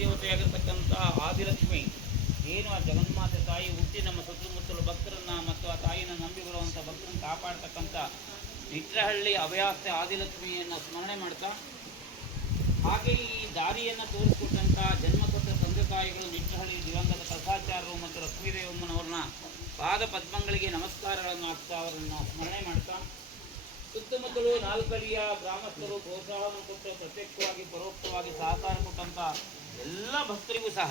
ದೇವತೆಯಾಗಿರ್ತಕ್ಕಂಥ ಆದಿಲಕ್ಷ್ಮಿ, ಏನು ಆ ಜಗನ್ಮಾತೆ ತಾಯಿ ಹುಟ್ಟಿ ನಮ್ಮ ಸುತ್ತಮುತ್ತಲು ಭಕ್ತರನ್ನ ಮತ್ತು ಆ ತಾಯಿನ ನಂಬಿ ಬರುವಂಥ ಭಕ್ತರನ್ನು ಕಾಪಾಡ್ತಕ್ಕಂಥ ನಿಟ್ರಹಳ್ಳಿ ಅಭಯಾಸ್ತೆ ಆದಿಲಕ್ಷ್ಮಿಯನ್ನು ಸ್ಮರಣೆ ಮಾಡ್ತಾ, ಹಾಗೆ ಈ ದಾರಿಯನ್ನು ಜನ್ಮ ಕೊಟ್ಟ ತಂದೆ ತಾಯಿಗಳು ನಿಟ್ರಹಳ್ಳಿ ದಿವಂಗತ ಪ್ರಸಾಚಾರರು ಮತ್ತು ಲಕ್ಷ್ಮೀದೇವಮ್ಮನವ್ರನ್ನ ಪಾದ ಪದ್ಮಗಳಿಗೆ ನಮಸ್ಕಾರಗಳನ್ನು ಹಾಕ್ತಾ ಅವರನ್ನು ಸ್ಮರಣೆ ಮಾಡ್ತಾ, ಸುತ್ತಮುತ್ತಲು ನಾಲ್ಕಳಿಯ ಗ್ರಾಮಸ್ಥರು ಪ್ರೋತ್ಸಾಹವನ್ನು ಕೊಟ್ಟು ಪ್ರತ್ಯಕ್ಷವಾಗಿ ಪರೋಕ್ಷವಾಗಿ ಸಹಕಾರ ಕೊಟ್ಟಂತ ಎಲ್ಲ ಭಕ್ತರಿಗೂ ಸಹ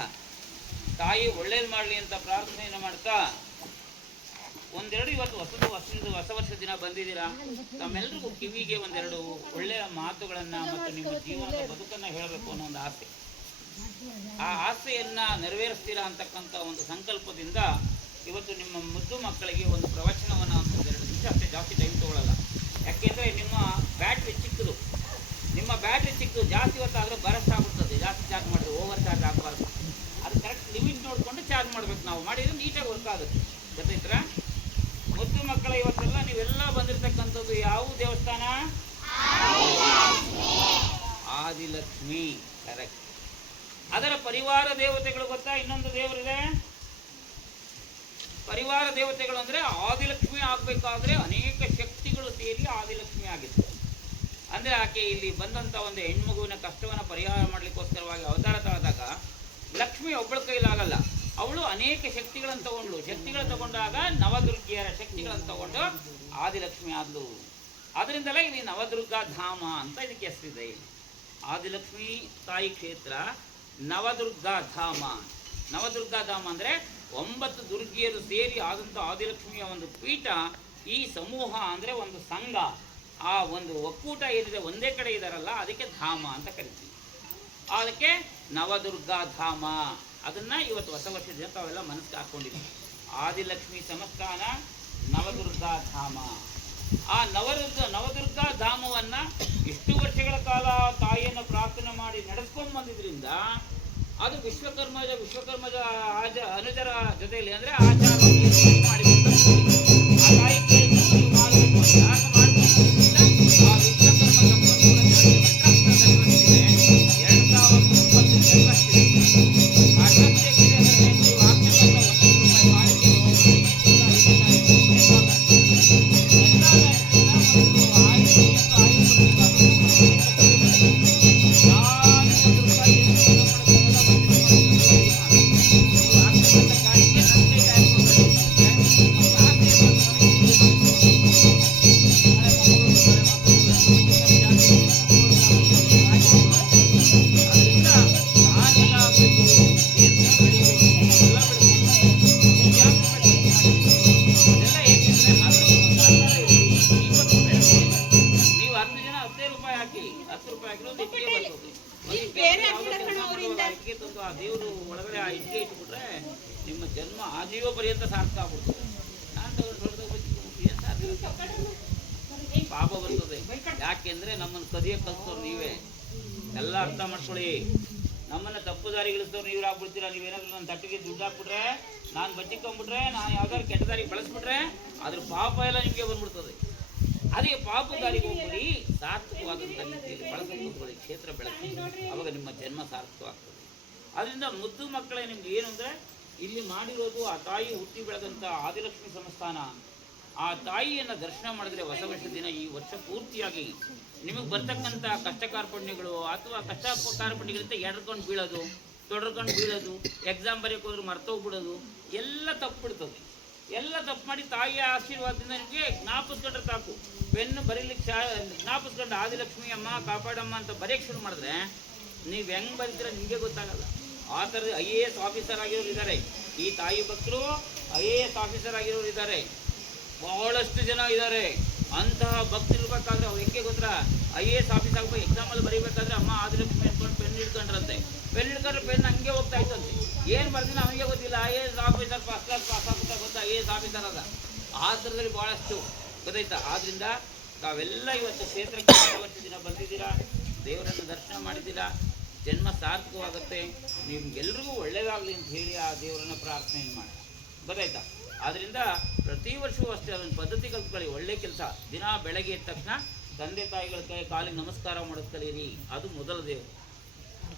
ತಾಯಿ ಒಳ್ಳೇದು ಮಾಡಲಿ ಅಂತ ಪ್ರಾರ್ಥನೆಯನ್ನು ಮಾಡ್ತಾ ಒಂದೆರಡು ಇವತ್ತು ಹೊಸದು ಹೊಸದು ಹೊಸ ವರ್ಷ ದಿನ ಬಂದಿದ್ದೀರಾ? ತಮ್ಮೆಲ್ಲರಿಗೂ ಕಿವಿಗೆ ಒಂದೆರಡು ಒಳ್ಳೆಯ ಮಾತುಗಳನ್ನ ಮತ್ತು ನಿಮ್ಮ ಜೀವನದ ಬದುಕನ್ನ ಹೇಳಬೇಕು ಅನ್ನೋ ಒಂದು ಆಸೆ. ಆ ಆಸೆಯನ್ನ ನೆರವೇರಿಸ್ತೀರಾ ಅಂತಕ್ಕಂಥ ಒಂದು ಸಂಕಲ್ಪದಿಂದ ಇವತ್ತು ನಿಮ್ಮ ಮುದ್ದು ಮಕ್ಕಳಿಗೆ ಒಂದು ಪ್ರವಚನವನ್ನು ಒಂದೆರಡು ನಿಮಿಷ ಅಷ್ಟೇ ಜಾಸ್ತಿ ಟೈಮ್ ತಗೊಳ್ಳಲ್ಲ ಯಾಕೆಂದ್ರೆ ನಿಮ್ಮ ಬ್ಯಾಟ್ರಿ ಚಿಕ್ಕದು. ನಿಮ್ಮ ಬ್ಯಾಟ್ರಿ ಚಿಕ್ಕದು ಜಾಸ್ತಿ ಹೊತ್ತಾದ್ರೆ ಬರಸ್ಟ್ ಆಗುತ್ತದೆ ಜಾಸ್ತಿ ಚಾರ್ಜ್ ಮಾಡಿದ್ರೆ ಓವರ್ ಚಾರ್ಜ್ ಆಗಬಾರ್ದು. ಅದು ಕರೆಕ್ಟ್ ಲಿಮಿಟ್ ನೋಡಿಕೊಂಡು ಚಾರ್ಜ್ ಮಾಡಬೇಕು ನಾವು. ಮಾಡಿದ್ರೆ ನೀಟಾಗಿ ವರ್ಕ್ ಆಗುತ್ತೆ. ಗೊತ್ತಿದ್ರ ಮುದ್ದು ಮಕ್ಕಳ, ಇವತ್ತೆಲ್ಲ ನೀವೆಲ್ಲ ಬಂದಿರತಕ್ಕಂಥದ್ದು ಯಾವ ದೇವಸ್ಥಾನ? ಆದಿಲಕ್ಷ್ಮಿ. ಕರೆಕ್ಟ್ ಅದರ ಪರಿವಾರ ದೇವತೆಗಳು ಗೊತ್ತಾ? ಇನ್ನೊಂದು ದೇವರಿದೆ. ಪರಿವಾರ ದೇವತೆಗಳು ಅಂದ್ರೆ ಆದಿಲಕ್ಷ್ಮಿ ಆಗ್ಬೇಕಾದ್ರೆ ಅನೇಕ ಶಕ್ತಿಗಳು ಸೇರಿ ಆದಿಲಕ್ಷ್ಮಿ ಆಗಿತ್ತು ಅಂದ್ರೆ ಆಕೆ ಇಲ್ಲಿ ಬಂದಂತ ಒಂದು ಹೆಣ್ಮಗುವಿನ ಕಷ್ಟವನ್ನ ಪರಿಹಾರ ಮಾಡ್ಲಿಕ್ಕೋಸ್ಕರವಾಗಿ ಅವತಾರ ತಳೆದಾಗ ಲಕ್ಷ್ಮಿ ಒಬ್ಬಳ ಕೈಲಾಗಲ್ಲ ಅವಳು ಅನೇಕ ಶಕ್ತಿಗಳನ್ನು ತಗೊಂಡ್ಳು. ಶಕ್ತಿಗಳು ತಗೊಂಡಾಗ ನವದುರ್ಗಿಯರ ಶಕ್ತಿಗಳನ್ನು ತಗೊಂಡು ಆದಿಲಕ್ಷ್ಮಿ ಆದ್ಲು. ಅದರಿಂದಲೇ ಇಲ್ಲಿ ನವದುರ್ಗಾ ಧಾಮ ಅಂತ ಇದಕ್ಕೆ ಹೆಸರಿದೆ. ಆದಿಲಕ್ಷ್ಮಿ ತಾಯಿ ಕ್ಷೇತ್ರ ನವದುರ್ಗಾ ಧಾಮ. ನವದುರ್ಗಾ ಧಾಮ ಅಂದ್ರೆ ಒಂಬತ್ತು ದುರ್ಗಿಯರು ಸೇರಿ ಆದಂತ ಆದಿಲಕ್ಷ್ಮಿಯ ಒಂದು ಪೀಠ ಈ ಸಮೂಹ ಅಂದ್ರೆ ಒಂದು ಸಂಘ. ಆ ಒಂದು ಒಕ್ಕೂಟ ಏನಿದೆ, ಒಂದೇ ಕಡೆ ಇದಾರಲ್ಲ, ಅದಕ್ಕೆ ಧಾಮ ಅಂತ ಕರಿತೀವಿ. ಅದಕ್ಕೆ ನವದುರ್ಗಾ ಧಾಮ. ಅದನ್ನ ಇವತ್ತು ಹೊಸ ವರ್ಷದ ತಾವೆಲ್ಲ ಮನಸ್ಸಿಗೆ ಹಾಕೊಂಡಿದ್ವಿ ಆದಿಲಕ್ಷ್ಮಿ ಸಂಸ್ಥಾನ, ನವದುರ್ಗಾ ಧಾಮ. ಆ ನವದುರ್ಗ, ನವದುರ್ಗಾ ಧಾಮವನ್ನ ಇಷ್ಟು ವರ್ಷಗಳ ಕಾಲ ತಾಯಿಯನ್ನು ಪ್ರಾರ್ಥನೆ ಮಾಡಿ ನಡೆಸ್ಕೊಂಡು ಬಂದಿದ್ರಿಂದ ಅದು ವಿಶ್ವಕರ್ಮದ ವಿಶ್ವಕರ್ಮದ ಆಜ, ಅನುಜರ ಜೊತೆಯಲ್ಲಿ ಅಂದರೆ ಆಚಾರ ಹತ್ತು ರೂಪಾಯಿ ಹಾಕಿದ್ರೆ ಒಂದು ಇಟ್ಟಿಗೆ ಬರ್ತದೆ. ಕೆಲಸ ಮಾಡುವಾಗ ಆ ಇಟ್ಟಿಗೆ ತಂದು ಆ ದೇವರು ಒಳಗಡೆ ಆ ಇಟ್ಟಿಗೆ ಇಟ್ಬಿಟ್ರೆ ನಿಮ್ಮ ಜನ್ಮ ಆಜೀವ ಪರ್ಯಂತ ಸಾರ್ಥಕ ಆಗ್ಬಿಡ್ತದೆ. ನಾನು ತಗೊಂಡು ಏನ್ ಸಾರ್ಥಕ ಪಾಪ ಬರ್ತದೆ. ಯಾಕೆಂದ್ರೆ ನಮ್ಮನ್ನು ಕದಿಯ ಕಲ್ಸೋರು ನೀವೇ. ಎಲ್ಲ ಅರ್ಥ ಮಾಡ್ಕೊಳ್ಳಿ. ನಮ್ಮನ್ನ ತಪ್ಪು ದಾರಿಗಳಿಸ್ತವ್ರು ನೀವು ಆಗ್ಬಿಡ್ತೀರಾ? ನೀವೇನಾದ್ರೂ ನನ್ನ ತಟ್ಟಿಗೆ ದುಡ್ಡು ಹಾಕ್ಬಿಟ್ರೆ ನಾನು ಬಚ್ಚಿಕೊಂಡ್ಬಿಟ್ರೆ ನಾನು ಯಾವ್ದಾದ್ರು ಕೆಟ್ಟ ದಾರಿಗೆ ಬಳಸ್ಬಿಟ್ರೆ ಅದ್ರ ಪಾಪ ಎಲ್ಲ ನಿಮಗೆ ಬಂದ್ಬಿಡ್ತದೆ. ಅದಕ್ಕೆ ಪಾಪು ತಾರಿಗೋಗಿ ಹೋಗ್ಬಿಡಿ ಸಾರ್ಥಕವಾದಂಥ ರೀತಿಯಲ್ಲಿ ಬಳಸಕ್ಕೆ ಕ್ಷೇತ್ರ ಬೆಳಕು. ಅವಾಗ ನಿಮ್ಮ ಜನ್ಮ ಸಾರ್ಥಕವಾಗ್ತದೆ. ಅದರಿಂದ ಮುದ್ದು ಮಕ್ಕಳೇ ನಿಮ್ಗೆ ಏನು ಅಂದ್ರೆ, ಇಲ್ಲಿ ಮಾಡಿರೋದು ಆ ತಾಯಿ ಹುಟ್ಟಿ ಬೆಳೆದಂಥ ಆದಿಲಕ್ಷ್ಮಿ ಸಂಸ್ಥಾನ. ಆ ತಾಯಿಯನ್ನು ದರ್ಶನ ಮಾಡಿದ್ರೆ ಹೊಸ ವರ್ಷ ದಿನ ಈ ವರ್ಷ ಪೂರ್ತಿಯಾಗಿ. ನಿಮಗೆ ಬರ್ತಕ್ಕಂಥ ಕಷ್ಟ ಕಾರ್ಪಣ್ಯಗಳು ಅಥವಾ ಕಷ್ಟ ಕಾರ್ಪಣ್ಯಗಳಿಂದ ಎಡ್ಕೊಂಡು ಬೀಳೋದು, ತೊಡರ್ಕೊಂಡು ಬೀಳೋದು ಎಕ್ಸಾಮ್ ಬರೆಯೋಕೆ ಹೋದ್ರೆ ಮರ್ತೋಗ್ಬಿಡೋದು, ಎಲ್ಲ ತಪ್ಪಿಬಿಡ್ತದೆ. ಎಲ್ಲ ತಪ್ಪು ಮಾಡಿ ತಾಯಿಯ ಆಶೀರ್ವಾದದಿಂದ ನಿಮಗೆ ಜ್ಞಾಪಿಸ್ಕೊಂಡ್ರೆ ಸಾಕು. ಪೆನ್ನು ಬರೀಲಿಕ್ಕೆ ಶಾ ಜ್ಞಾಪಿಸ್ಕೊಂಡು ಆದಿಲಕ್ಷ್ಮಿ ಅಮ್ಮ, ಕಾಪಾಡಮ್ಮ ಅಂತ ಬರೆಯಕ್ಕೆ ಶುರು ಮಾಡಿದ್ರೆ ನೀವು ಹೆಂಗೆ ಬರೀತೀರ ನಿಮಗೆ ಗೊತ್ತಾಗಲ್ಲ. ಆ ಥರದ ಐ ಎ ಎಸ್ ಆಫೀಸರ್ ಆಗಿರೋರು ಇದ್ದಾರೆ ಈ ತಾಯಿ ಭಕ್ತರು ಐ ಎ ಎಸ್ ಆಫೀಸರ್ ಆಗಿರೋರು ಇದ್ದಾರೆ ಬಹಳಷ್ಟು ಜನ ಇದ್ದಾರೆ ಅಂತಹ ಭಕ್ತಿರ್ಬೇಕಾದ್ರೆ ಅವ್ರು ಹೆಂಗೆ ಗೊತ್ತಾ? ಐ ಎ ಎಸ್ ಆಫೀಸ್ ಆಗ್ಬೇಕು ಎಕ್ಸಾಮಲ್ಲಿ ಬರೀಬೇಕಾದ್ರೆ ಅಮ್ಮ ಆದಿಲಕ್ಷ್ಮಿ ಅಂದ್ಕೊಂಡು ಪೆನ್ ಹಿಡ್ಕೊಂಡ್ರಂತೆ. ಪೆನ್ ಹಿಡ್ಕೊಂಡ್ರೆ ಪೆನ್ ಹಂಗೆ ಹೋಗ್ತಾ ಇತ್ತಂತೆ. ಏನು ಬರ್ತೀನಿ ಅವನಿಗೆ ಗೊತ್ತಿಲ್ಲ. I A S officer first class pass I officer ಅದ. ಆ ಥರದಲ್ಲಿ ಭಾಳಷ್ಟು ಗೊತ್ತಾಯ್ತಾ? ಆದ್ರಿಂದ ತಾವೆಲ್ಲ ಇವತ್ತು ಕ್ಷೇತ್ರಕ್ಕೆ ವರ್ಷ ದಿನ ಬಂದಿದ್ದೀರಾ? ದೇವರನ್ನು ದರ್ಶನ ಮಾಡಿದ್ದೀರಾ? ಜನ್ಮ ಸಾರ್ಥಕವಾಗುತ್ತೆ. ನಿಮ್ಗೆಲ್ರಿಗೂ ಒಳ್ಳೇದಾಗಲಿ ಅಂತ ಹೇಳಿ ಆ ದೇವರನ್ನು ಪ್ರಾರ್ಥನೆ ಮಾಡಿ. ಗೊತ್ತಾಯ್ತಾ? ಆದ್ರಿಂದ ಪ್ರತಿ ವರ್ಷವೂ ಅಷ್ಟೇ ಅದನ್ನು ಪದ್ಧತಿ ಕಲ್ತ್ಕೊಳ್ಳಿ. ಒಳ್ಳೆ ಕೆಲಸ. ದಿನ ಬೆಳಗ್ಗೆ ಎದ್ದ ತಕ್ಷಣ ತಂದೆ ತಾಯಿಗಳ ಕೈ ಕಾಲಿಗೆ ನಮಸ್ಕಾರ ಮಾಡೋದು ಕಲೀರಿ ಅದು ಮೊದಲ ದೇವರು.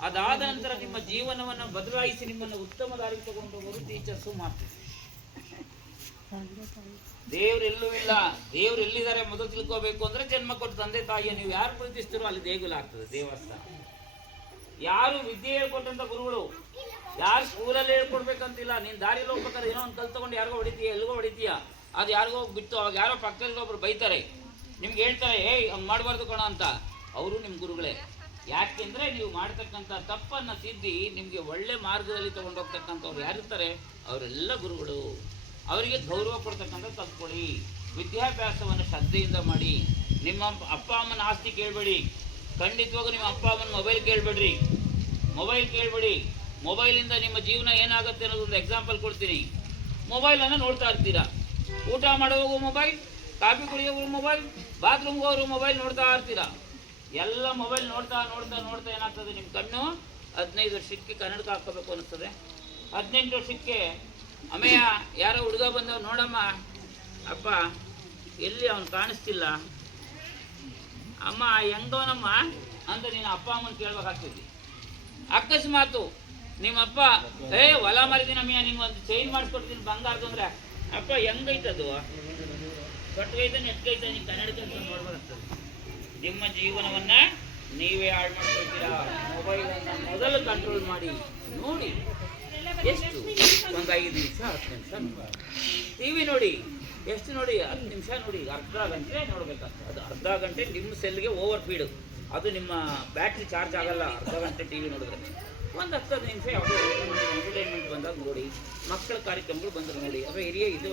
ಅದಾದ ನಂತರ ನಿಮ್ಮ ಜೀವನವನ್ನು ಬದಲಾಯಿಸಿ ನಿಮ್ಮನ್ನು ಉತ್ತಮ ದಾರಿಗೆ ತಗೊಂಡು ಹೋಗೋರು ಟೀಚರ್ಸು ಮಾಡ್ತೀವಿ ದೇವ್ರು ಎಲ್ಲೂ ಇಲ್ಲ. ದೇವ್ರು ಎಲ್ಲಿದ್ದಾರೆ ಮೊದಲು ತಿಳ್ಕೋಬೇಕು ಅಂದ್ರೆ ಜನ್ಮ ಕೊಟ್ಟು ತಂದೆ ತಾಯಿಯ ನೀವು ಯಾರು ಪ್ರೀತಿಸ್ತೀರೋ ಅಲ್ಲಿ ದೇಗುಲ ಆಗ್ತದೆ, ದೇವಸ್ಥಾನ. ಯಾರು ವಿದ್ಯೆ ಹೇಳ್ಕೊಟ್ಟಂತ ಗುರುಗಳು? ಯಾರು ಸ್ಕೂಲಲ್ಲಿ ಹೇಳ್ಕೊಡ್ಬೇಕಂತಿಲ್ಲ. ನೀನ್ ದಾರಿ ಹೋಗ್ಬೇಕಾದ್ರೆ ಏನೋ ಒಂದು ಕಲ್ ತಗೊಂಡು ಯಾರಿಗೋ ಹೊಡಿತೀಯ, ಎಲ್ಲಿಗೋ ಹೊಡಿತೀಯ? ಅದು ಯಾರಿಗೋ ಬಿಟ್ಟು ಅವಾಗ ಯಾರೋ ಪಕ್ಕದಲ್ಲಿ ಒಬ್ರು ಬೈತಾರೆ. ನಿಮ್ಗೆ ಹೇಳ್ತಾರೆ, ಏಯ್, ಹಂಗೆ ಮಾಡಬಾರ್ದು ಕಣ ಅಂತ. ಅವರು ನಿಮ್ಮ ಗುರುಗಳೇ. ಯಾಕೆಂದ್ರೆ ನೀವು ಮಾಡ್ತಕ್ಕಂಥ ತಪ್ಪನ್ನ ತಿದ್ದಿ ನಿಮ್ಗೆ ಒಳ್ಳೆ ಮಾರ್ಗದಲ್ಲಿ ತಗೊಂಡೋಗ್ತಕ್ಕಂಥವ್ರು ಯಾರಿರ್ತಾರೆ? ಅವರೆಲ್ಲ ಗುರುಗಳು. ಅವರಿಗೆ ಗೌರವ ಕೊಡ್ತಕ್ಕಂಥ ತಪ್ಕೊಳ್ಳಿ ವಿದ್ಯಾಭ್ಯಾಸವನ್ನು ಶ್ರದ್ಧೆಯಿಂದ ಮಾಡಿ. ನಿಮ್ಮ ಅಪ್ಪ ಅಮ್ಮನ ಆಸ್ತಿ ಕೇಳಬೇಡಿ. ಖಂಡಿತವಾಗೂ ನಿಮ್ಮ ಅಪ್ಪ ಅಮ್ಮನ ಮೊಬೈಲ್ ಕೇಳಬೇಡ್ರಿ. ಮೊಬೈಲ್ ಕೇಳಬೇಡಿ. ಮೊಬೈಲಿಂದ ನಿಮ್ಮ ಜೀವನ ಏನಾಗುತ್ತೆ ಅನ್ನೋದೊಂದು ಎಕ್ಸಾಂಪಲ್ ಕೊಡ್ತೀನಿ. ಮೊಬೈಲನ್ನು ನೋಡ್ತಾ ಇರ್ತೀರಾ? ಊಟ ಮಾಡುವಾಗ ಮೊಬೈಲ್ ಕಾಫಿ ಕುಡಿಯೋವಾಗ ಮೊಬೈಲ್ ಬಾತ್ರೂಮ್ಗೆ ಹೋಗೋರು ಮೊಬೈಲ್ ನೋಡ್ತಾ ಇರ್ತೀರಾ? ಎಲ್ಲ ಮೊಬೈಲ್ ನೋಡ್ತಾ ನೋಡ್ತಾ ನೋಡ್ತಾ ಏನಾಗ್ತದೆ ನಿಮ್ಮ ಕಣ್ಣು? ಹದಿನೈದು ವರ್ಷಕ್ಕೆ ಕನ್ನಡಕ ಹಾಕೋಬೇಕು ಅನ್ನಿಸ್ತದೆ. ಹದಿನೆಂಟು ವರ್ಷಕ್ಕೆ ಅಮ್ಮಯ್ಯ, ಯಾರೋ ಹುಡುಗ ಬಂದವ ನೋಡಮ್ಮ. ಅಪ್ಪ, ಎಲ್ಲಿ ಅವನು ಕಾಣಿಸ್ತಿಲ್ಲ. ಅಮ್ಮ, ಹೆಂಗವನಮ್ಮ ಅಂತ ನೀನು ಅಪ್ಪ ಅಮ್ಮನ ಕೇಳ್ಬೇಕಾಗ್ತೈತಿ. ಅಕಸ್ಮಾತು ನಿಮ್ಮಪ್ಪ, ಏ, ಹೊಲ ಮರಿದಿನ ಅಮ್ಮಯ್ಯ, ನಿಂಗೆ ಒಂದು ಚೈನ್ ಮಾಡಿಸ್ಕೊಡ್ತೀನಿ ಬಂಗಾರದ ಅಂದ್ರೆ. ಅಪ್ಪ ಹೆಂಗೈತದು ಕಟ್ಗೈತೆ ನೆಟ್ಗೈತ, ನೀನು ಕನ್ನಡಕ ನೋಡ್ಬೇಕಾಗ್ತದೆ ನಿಮ್ಮ ಜೀವನವನ್ನ ನೀವೇ ಹಾಳು ಮಾಡ್ಕೊಳ್ತೀರಾ? ಮೊಬೈಲನ್ನು ಮೊದಲು ಕಂಟ್ರೋಲ್ ಮಾಡಿ, ನೋಡಿ. ಎಷ್ಟು? ಒಂದು ಐದು ನಿಮಿಷ, ಹತ್ತು ನಿಮಿಷ ಟಿ ವಿ ನೋಡಿ, ಎಷ್ಟು ನೋಡಿ, ಹತ್ತು ನಿಮಿಷ ನೋಡಿ, ಅರ್ಧ ಗಂಟೆ ನೋಡ್ಬೇಕಾಗ್ತದೆ. ಅದು ಅರ್ಧ ಗಂಟೆ ನಿಮ್ಮ ಸೆಲ್ಗೆ ಓವರ್ ಫೀಡ್ ಅದು ನಿಮ್ಮ ಬ್ಯಾಟ್ರಿ ಚಾರ್ಜ್ ಆಗಲ್ಲ, ಅರ್ಧ ಗಂಟೆ ಟಿ ವಿ ನೋಡಿದ್ರೆ. ಒಂದು ಹತ್ತು ಹತ್ತು ನಿಮಿಷ ಯಾವುದೋ ಎಂಟರ್ಟೈನ್ಮೆಂಟ್ ಬಂದಾಗ ನೋಡಿ, ಮಕ್ಕಳ ಕಾರ್ಯಕ್ರಮಗಳು ಬಂದರೆ ನೋಡಿ. ಅಥವಾ ಹಿರಿಯ ಇದು